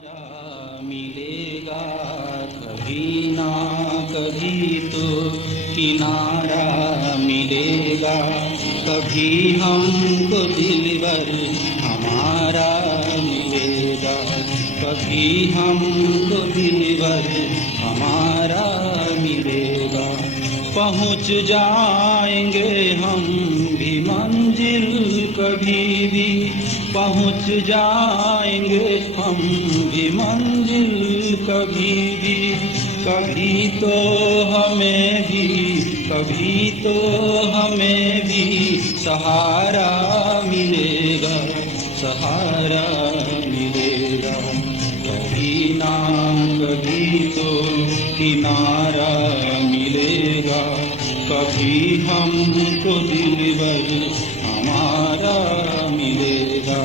किनारा मिलेगा कभी ना कभी तो किनारा मिलेगा कभी हमको दिलबर हमारा मिलेगा कभी हमको दिलबर हमारा मिलेगा पहुँच जाएंगे हम भी मंजिल कभी भी पहुँच जाएंगे हम भी मंजिल कभी भी कभी तो हमें भी सहारा मिलेगा सहारा मिलेगा कभी ना कभी तो किनारा मिलेगा कभी हमको दिलबर हमारा मिलेगा।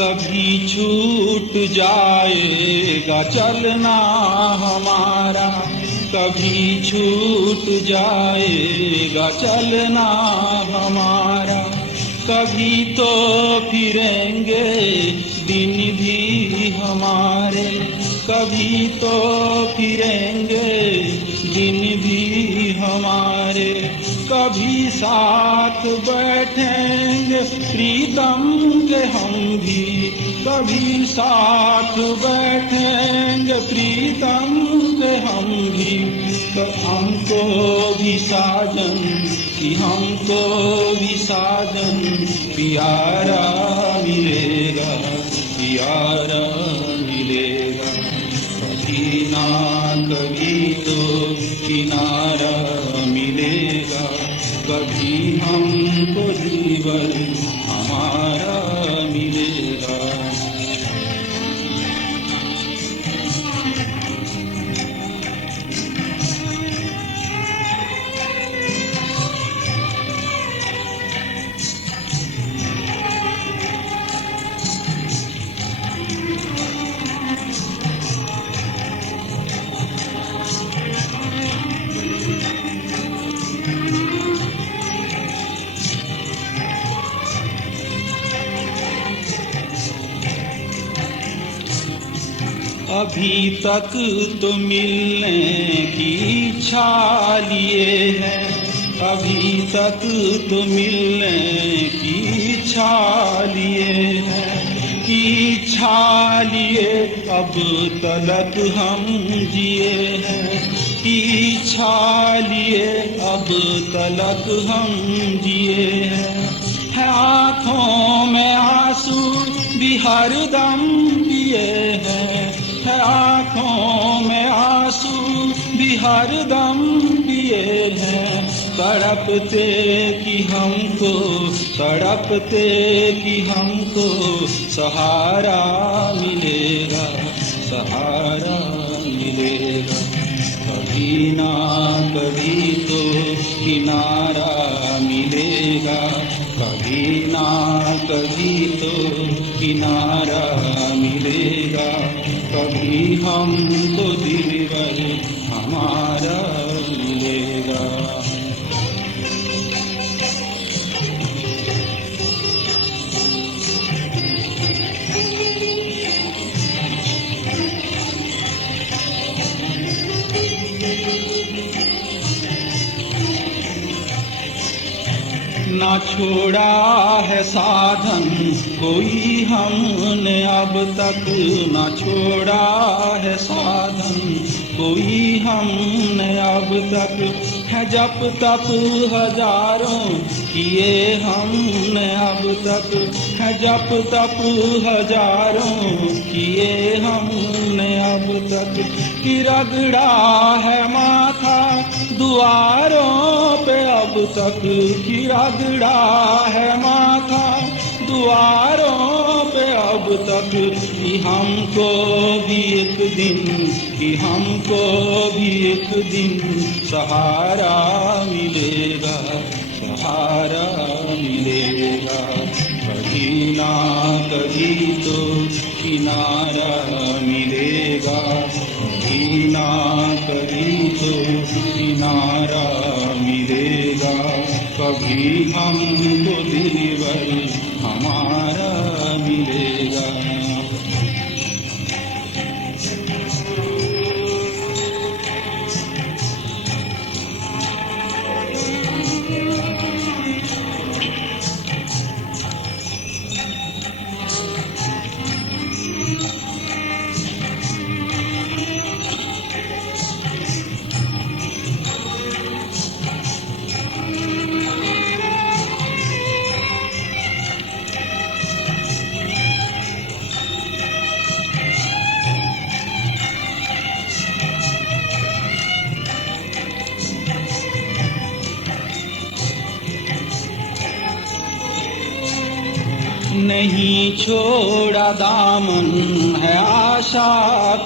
कभी छूट जाएगा चलना हमारा कभी छूट जाएगा चलना हमारा कभी तो फिरेंगे दिन भी हमारे कभी तो फिरेंगे दिन भी हमारे कभी साथ बैठेंगे प्रीतम के हम भी कभी साथ बैठेंगे प्रीतम के हम भी हमको भी साजन कि हमको भी साजन प्यारा मिलेगा प्यारा मिलेगा कभी ना कभी तो किनारा मिलेगा कभी हमको दिलबर हमारा मिलेगा। अभी तक तो मिलने की इच्छा लिए है अभी तक तो मिलने की इच्छा लिए है की इच्छा लिए अब तलक हम जिए हैं की इच्छा लिए अब तलक हम जिए हैं आँखों में आंसू भी हरदम पिए हैं आँखों में आंसू भी हरदम पिए हैं तड़पते कि हमको सहारा मिलेगा सहारा मिलेगा कभी ना कभी तो किनारा मिलेगा कभी ना कभी तो किनारा मिलेगा कभी हमको दिलबर हमारा मिलेगा। ना छोड़ा है साधन कोई हमने अब तक ना छोड़ा है साधन कोई हमने अब तक है जप तप हजारों किए हमने अब तक है जप तप हजारों किए हमने अब तक कि रगड़ा है माथा दुआरों पे अब तक कि रगड़ा है माथा द्वारों पे अब तक कि हमको भी एक दिन सहारा मिलेगा, सहारा मिलेगा। कभी ना कभी तो किनारा मिलेगा, कभी ना कभी तो किनारा मिलेगा। कभी हमको दिलबर हमारा मिलेगा। नहीं छोड़ा दामन है आशा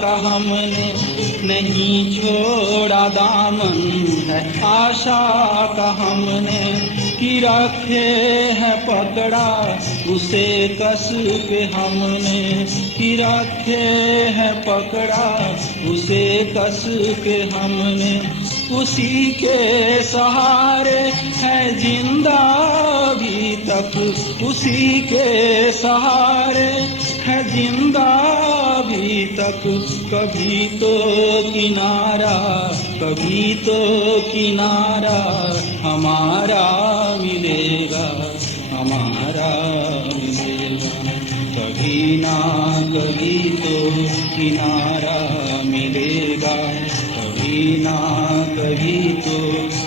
का हमने, नहीं छोड़ा दामन है आशा का हमने, कि रखे है पकड़ा उसे कस के हमने, कि रखे है पकड़ा उसे कस के हमने। उसी के सहारे है जिंदा अभी तक, उसी के सहारे है जिंदा अभी तक। कभी तो किनारा, कभी तो किनारा हमारा मिलेगा, हमारा मिलेगा। कभी ना कभी तो किनारा मिलेगा, कभी ना कभी तो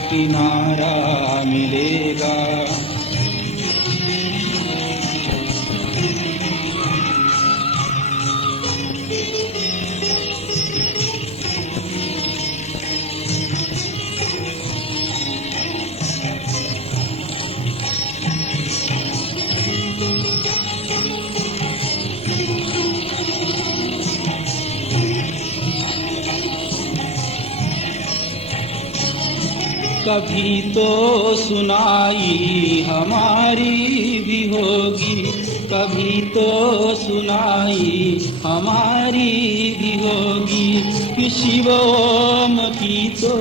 किनारा मिलेगा। कभी तो सुनाई हमारी भी होगी, कभी तो सुनाई हमारी भी होगी। कि शिव ओम की तो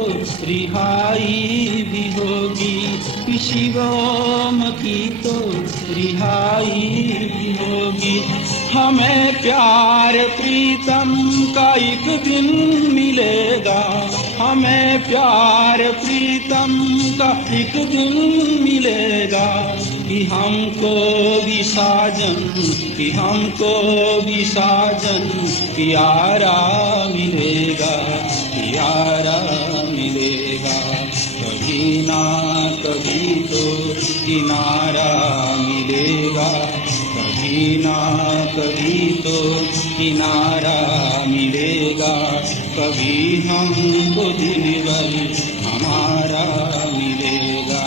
रिहाई भी होगी, कि शिव ओम की तो रिहाई भी होगी। हमें प्यार प्रीतम का एक दिन मिलेगा, हमें प्यार प्रीतम का एक दिन मिलेगा। कि हमको भी साजन, कि हमको भी साजन प्यारा मिलेगा, प्यारा मिलेगा। कभी ना कभी तो किनारा मिलेगा, कभी ना कभी तो किनारा मिलेगा। कभी हमको दिलबर हमारा मिलेगा।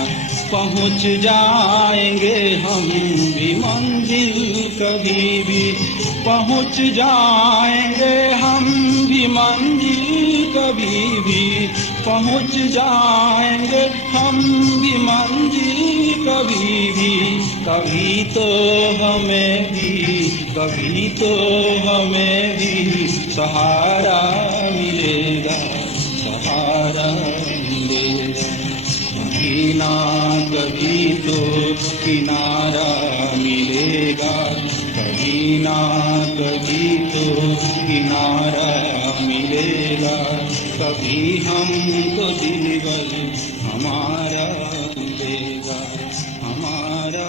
पहुँच जाएंगे हम भी मंजिल कभी भी, पहुँच जाएंगे हम भी मंजिल कभी भी, पहुँच जाएंगे हम भी मंजिल कभी भी। कभी तो हमें भी, कभी तो हमें भी सहारा मिलेगा, सहारा मिलेगा। कभी ना कभी तो किनारा मिलेगा, कभी ना कभी तो किनारा मिलेगा। कभी हमको दिलबर हमारा मिलेगा, हमारा